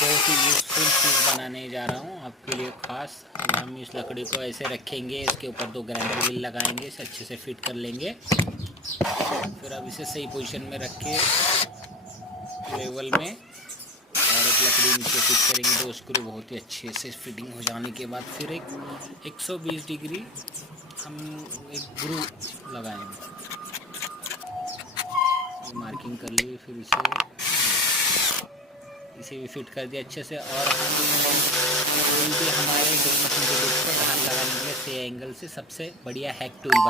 बहुत ही यूज़फुल चीज़ बनाने जा रहा हूँ आपके लिए ख़ास। अब हम इस लकड़ी को ऐसे रखेंगे, इसके ऊपर 2 ग्राइंडर व्हील लगाएंगे, इसे अच्छे से फिट कर लेंगे। फिर अब इसे सही पोजीशन में रख के लेवल में और एक लकड़ी नीचे फिट करेंगे। 2 स्क्रू बहुत ही अच्छे से फिटिंग हो जाने के बाद फिर एक 120 डिग्री हम एक ग्रू लगाएंगे। ये मार्किंग कर ली, फिर इसे भी फिट कर दिया अच्छे से। और हम कोई भी हमारे ड्रिल मशीन के बीच पर धार लगाने के लिए सही एंगल से सबसे बढ़िया हैक टूल बना